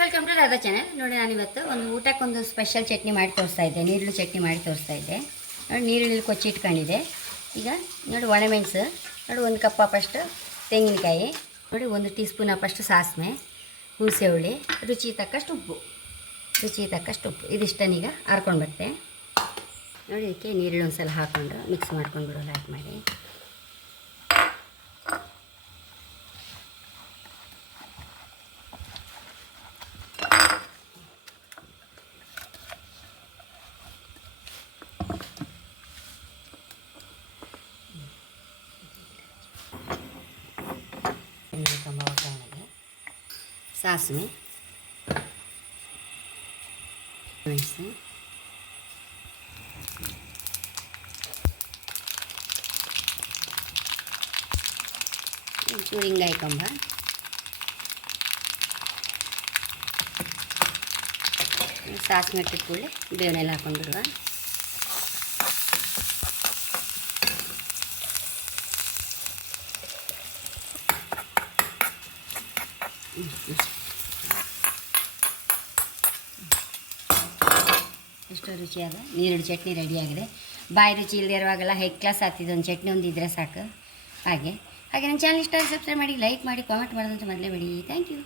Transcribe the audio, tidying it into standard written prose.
Welcome to Radha channel. ನೋಡಿ ನಾನಿವತ್ತು ಒಂದು ಊಟಕ್ಕೊಂದು ಸ್ಪೆಷಲ್ ಚಟ್ನಿ ಮಾಡಿ ತೋರಿಸ್ತಾ ಇದ್ದೆ, ನೀರುಳ್ಳಿ ಚಟ್ನಿ ಮಾಡಿ ತೋರಿಸ್ತಾ ಇದ್ದೆ. ನೋಡಿ ನೀರುಳ್ಳಿ ಕೊಚ್ಚಿಟ್ಕೊಂಡಿದ್ದೆ. ಈಗ ನೋಡಿ ಒಣಮೆಣಸು, ನೋಡಿ 1 ಕಪ್ ಅಷ್ಟು ತೆಂಗಿನಕಾಯಿ, ನೋಡಿ 1 ಟೀ ಸ್ಪೂನ್ ಅಪ್ಪಷ್ಟು ಸಾಸಿವೆ, ಹುಣಸೆ ಹುಳಿ, ರುಚಿ ತಕ್ಕಷ್ಟು ಉಪ್ಪು ಇದಿಷ್ಟನ್ನೀಗ ಹಾರ್ಕೊಂಡು ಬರುತ್ತೆ. ನೋಡಿ ಇದಕ್ಕೆ ನೀರುಳ್ಳಿ ಒಂದು ಸಲ ಹಾಕ್ಕೊಂಡು ಮಿಕ್ಸ್ ಮಾಡ್ಕೊಂಡು ಬಿಡೋಲ್ಲ, ಹಾಕಿ ಮಾಡಿ. ಒಗ್ಗರಣೆಗೆ ಸಾಸಿವೆ, ಮೆಣಸು, ಒಂಚೂರು ಹಿಂಗಾಯಿ ಕಂಬ, ಸಾಸಿವೆ ಇಟ್ಟಿಟ್ಕೊಳ್ಳಿ, ಬೇವನೆಲ್ಲ ಹಾಕೊಂಡ್ಬಿಡುವ. ಎಷ್ಟು ರುಚಿಯಾದ ನೀರುಳ್ಳಿ ಚಟ್ನಿ ರೆಡಿಯಾಗಿದೆ. ಬಾಯಿ ರುಚಿ ಇಲ್ಲದೆ ಇರುವಾಗೆಲ್ಲ ಹೈ ಕ್ಲಾಸ್ ಆಗ್ತಿದ್ದು ಒಂದು ಚಟ್ನಿ ಒಂದು ಇದ್ದರೆ ಸಾಕು. ಹಾಗೆ ನನ್ನ ಚಾನಲ್ ಇಷ್ಟ ಸಬ್ಸ್ಕ್ರೈಬ್ ಮಾಡಿ, ಲೈಕ್ ಮಾಡಿ, ಕಾಮೆಂಟ್ ಮಾಡೋದಂತ ಮೊದಲೇ ಬಿಡಿ. Thank you.